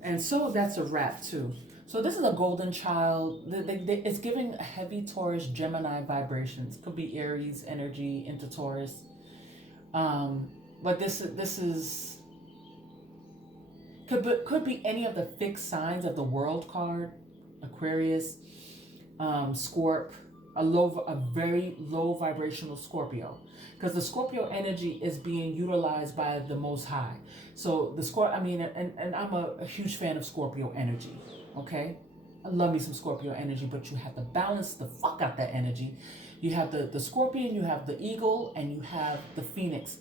And so that's a wrap too. So this is a golden child. It's giving heavy Taurus, Gemini vibrations. Could be Aries energy into Taurus. But this is could be any of the fixed signs of the World card. Aquarius, Scorp, a very low vibrational Scorpio. Because the Scorpio energy is being utilized by the Most High. So and I'm a huge fan of Scorpio energy, okay? I love me some Scorpio energy, but you have to balance the fuck out that energy. You have the Scorpion, you have the Eagle, and you have the Phoenix.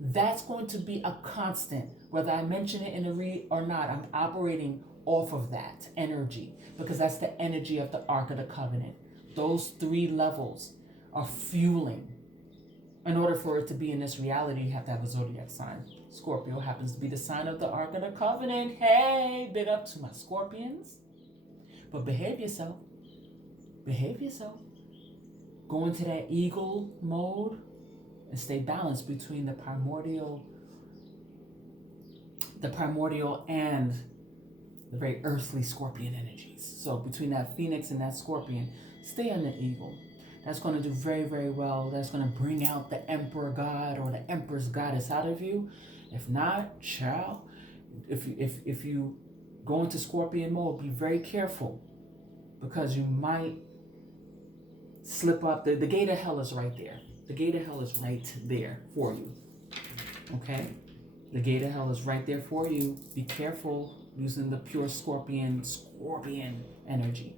That's going to be a constant. Whether I mention it in the read or not, I'm operating off of that energy because that's the energy of the Ark of the Covenant. Those 3 levels are fueling. In order for it to be in this reality, you have to have a zodiac sign. Scorpio happens to be the sign of the Ark of the Covenant. Hey, big up to my Scorpions. But behave yourself. Behave yourself. Go into that eagle mode and stay balanced between the primordial and the very earthly Scorpion energies. So between that Phoenix and that Scorpion, stay on the eagle. That's going to do very, very well. That's going to bring out the Emperor God or the Empress Goddess out of you. If not, child, if you go into Scorpion mode, be very careful because you might slip up. The gate of hell is right there. The gate of hell is right there for you. Okay? The gate of hell is right there for you. Be careful using the pure Scorpion energy.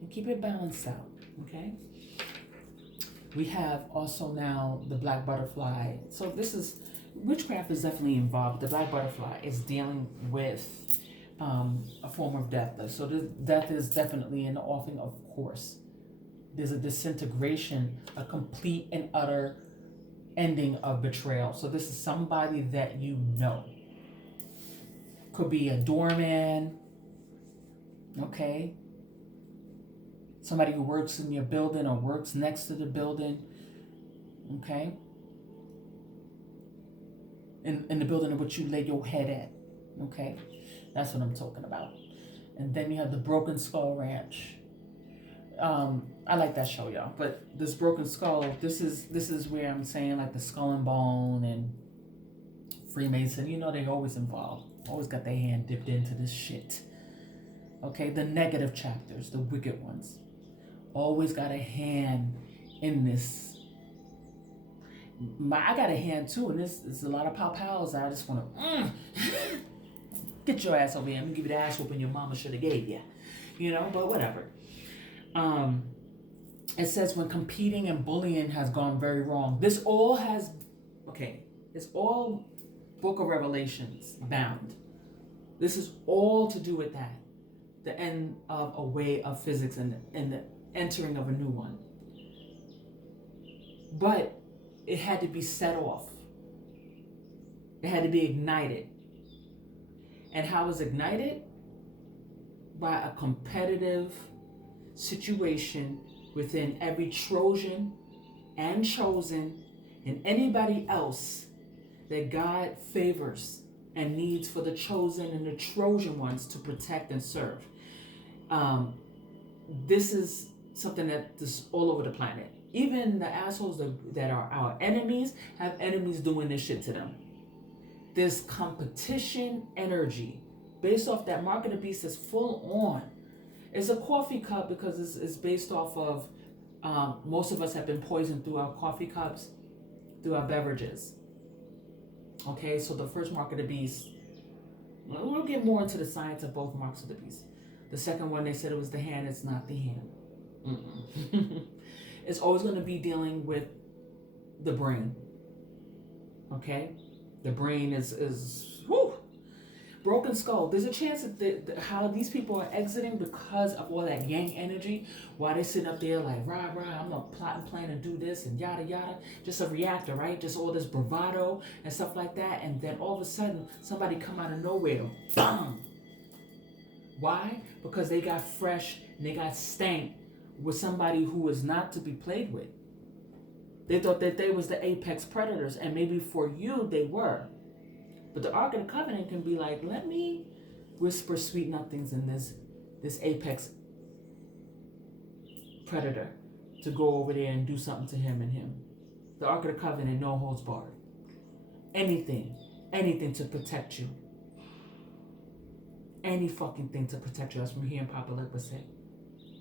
And keep it balanced out. Okay? We have also now the black butterfly. So witchcraft is definitely involved. The black butterfly is dealing with a form of death. So the death is definitely in the offing, of course. There's a disintegration, a complete and utter ending of betrayal. So this is somebody that you know. Could be a doorman, okay? Somebody who works in your building or works next to the building, okay? In the building in which you lay your head at, okay? That's what I'm talking about. And then you have the Broken Skull Ranch. I like that show, y'all. But this Broken Skull, this is where I'm saying like the Skull and Bone and Freemason. They always involved. Always got their hand dipped into this shit. Okay, the negative chapters, the wicked ones. Always got a hand in this. I got a hand too, and there's a lot of pow-pows. I just want to get your ass over here. I'm gonna give you the ass whooping your mama should have gave you. But whatever. It says when competing and bullying has gone very wrong. It's all Book of Revelations bound. This is all to do with that. The end of a way of physics and the entering of a new one. But it had to be set off. It had to be ignited. And how was ignited? By a competitive situation within every Trojan and chosen and anybody else that God favors and needs for the chosen and the Trojan ones to protect and serve. This is something that is all over the planet. Even the assholes that are our enemies have enemies doing this shit to them. This competition energy based off that mark of the beast is full on. It's a coffee cup because it's based off of most of us have been poisoned through our coffee cups, through our beverages. Okay, so the first mark of the beast, we'll get more into the science of both marks of the beast. The second one, they said it was the hand. It's not the hand. It's always going to be dealing with the brain. Okay? The brain is whew, broken skull. There's a chance that how these people are exiting because of all that yang energy, while they're sitting up there like, rah, I'm going to plot and plan and do this and yada, yada. Just a reactor, right? Just all this bravado and stuff like that. And then all of a sudden, somebody come out of nowhere, BAM! Why? Because they got fresh and they got stank with somebody who was not to be played with. They thought that they was the apex predators, and maybe for you they were. But the Ark of the Covenant can be like, let me whisper sweet nothings in this apex predator to go over there and do something to him and him. The Ark of the Covenant, no holds barred. Anything to protect you. Any fucking thing to protect you. That's from hearing Papa Legba say.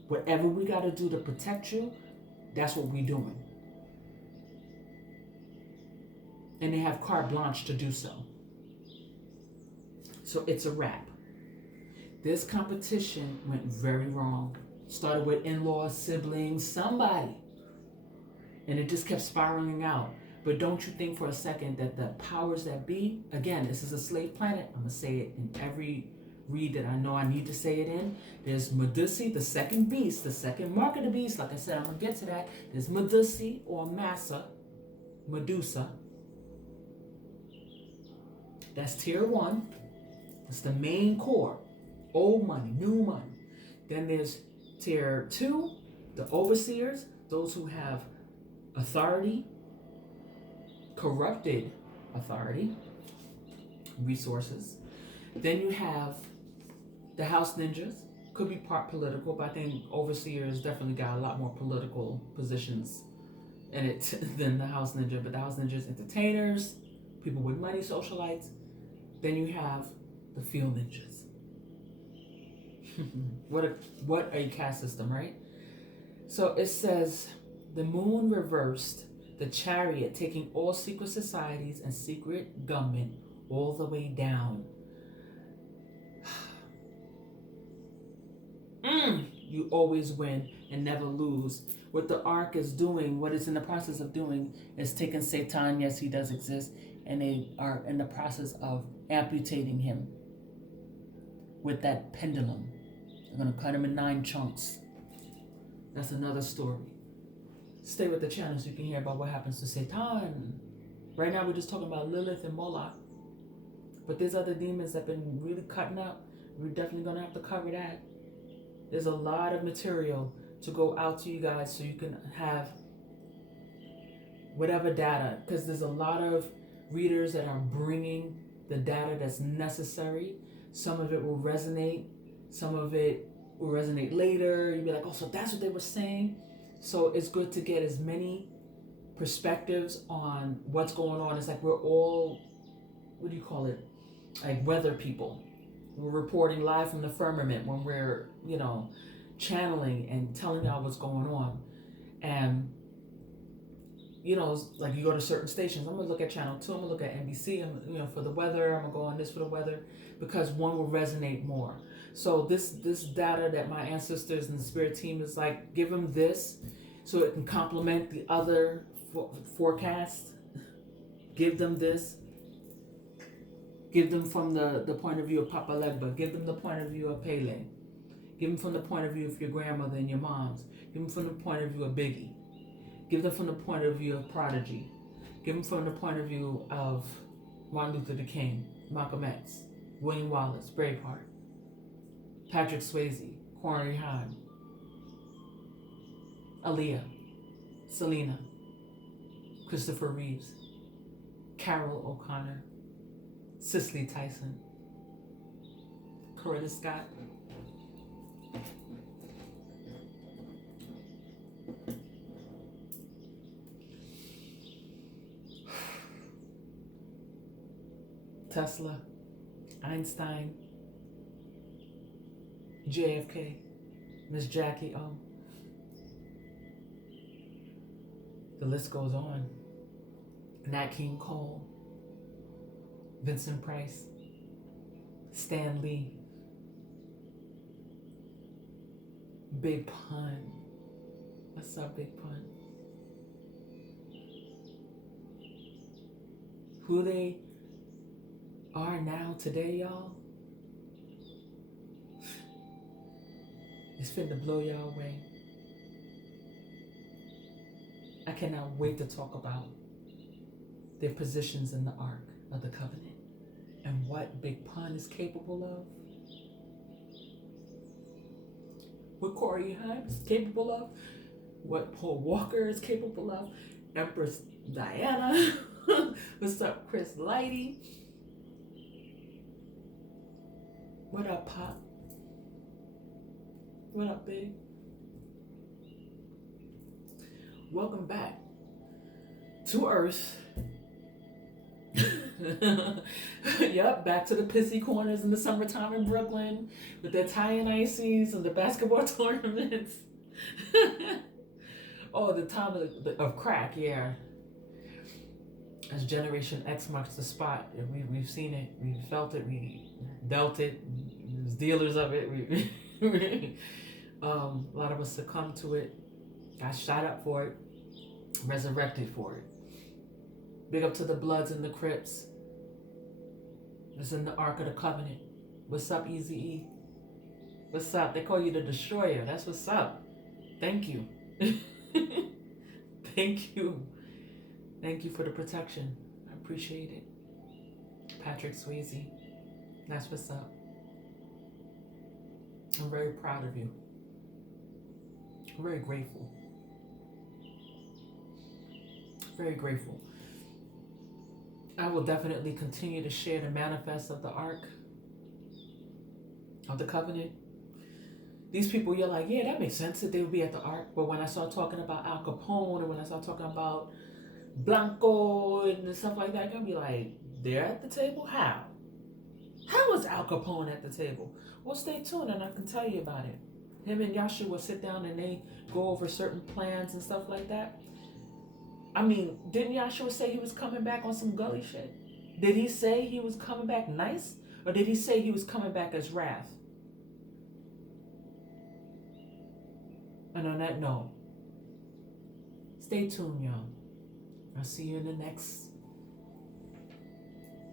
Whatever we got to do to protect you, that's what we doing. And they have carte blanche to do so. So it's a wrap. This competition went very wrong. Started with in-laws, siblings, somebody. And it just kept spiraling out. But don't you think for a second that the powers that be, again, this is a slave planet. I'm going to say it in every read that I know I need to say it in. There's Medusa, the second beast, the second mark of the beast. Like I said, I'm going to get to that. There's Medusa or Medusa. That's tier 1. It's the main core. Old money, new money. Then there's tier 2, the overseers, those who have authority, corrupted authority, resources. Then you have the house ninjas. Could be part political, but I think overseers definitely got a lot more political positions in it than the house ninja. But the house ninjas, entertainers, people with money, socialites. Then you have the field ninjas. What a caste system, right? So it says the moon reversed, the chariot taking all secret societies and secret government all the way down. You always win and never lose. What the Ark is doing, what it's in the process of doing, is taking Satan, yes, he does exist, and they are in the process of amputating him with that pendulum. They're going to cut him in 9 chunks. That's another story. Stay with the channel so you can hear about what happens to Satan. Right now we're just talking about Lilith and Moloch. But there's other demons that have been really cutting up. We're definitely going to have to cover that. There's a lot of material to go out to you guys so you can have whatever data. Because there's a lot of readers that are bringing the data that's necessary. Some of it will resonate. Some of it will resonate later. You'll be like, oh, so that's what they were saying. So it's good to get as many perspectives on what's going on. It's like we're all, what do you call it? like weather people. We're reporting live from the firmament when we're, channeling and telling y'all what's going on. And, like you go to certain stations. I'm gonna look at Channel 2. I'm gonna look at NBC. For the weather. I'm gonna go on this for the weather because one will resonate more. So this data that my ancestors and the spirit team is like, give them this, so it can complement the other forecast. Give them this. Give them from the point of view of Papa Legba. Give them the point of view of Pele. Give them from the point of view of your grandmother and your moms. Give them from the point of view of Biggie. Give them from the point of view of Prodigy. Give them from the point of view of Martin Luther King, Malcolm X, William Wallace, Braveheart, Patrick Swayze, Corey Haim, Aaliyah, Selena, Christopher Reeves, Carol O'Connor, Cicely Tyson, Coretta Scott, Tesla, Einstein, JFK, Miss Jackie O. The list goes on. Nat King Cole, Vincent Price, Stan Lee, Big Pun. What's up, Big Pun? Who they are now today, y'all, it's finna blow y'all away. I cannot wait to talk about their positions in the Ark of the Covenant and what Big Pun is capable of, what Corey Haim is capable of, what Paul Walker is capable of, Empress Diana, what's up, Chris Lighty? What up, Pop? What up, Big? Welcome back to Earth. Yep, back to the pissy corners in the summertime in Brooklyn with the Italian ices and the basketball tournaments. Oh, the time of crack, yeah. As Generation X marks the spot, we've seen it, we felt it, we dealt it, as dealers of it. A lot of us succumbed to it, got shot up for it, resurrected for it. Big up to the Bloods and the Crips. It's in the Ark of the Covenant. What's up, Eazy-E? What's up? They call you the Destroyer. That's what's up. Thank you. Thank you. Thank you for the protection. I appreciate it. Patrick Swayze. That's what's up. I'm very proud of you. I'm very grateful. Very grateful. I will definitely continue to share the manifest of the Ark of the Covenant. These people, you're like, yeah, that makes sense that they would be at the Ark. But when I start talking about Al Capone and when I start talking about Blanco and stuff like that, I'm going to be like, they're at the table? How? How is Al Capone at the table? Well, stay tuned and I can tell you about it. Him and Yahshua sit down and they go over certain plans and stuff like that. I mean, didn't Yahshua say he was coming back on some gully shit? Did he say he was coming back nice? Or did he say he was coming back as wrath? And on that note, stay tuned, y'all. I'll see you in the next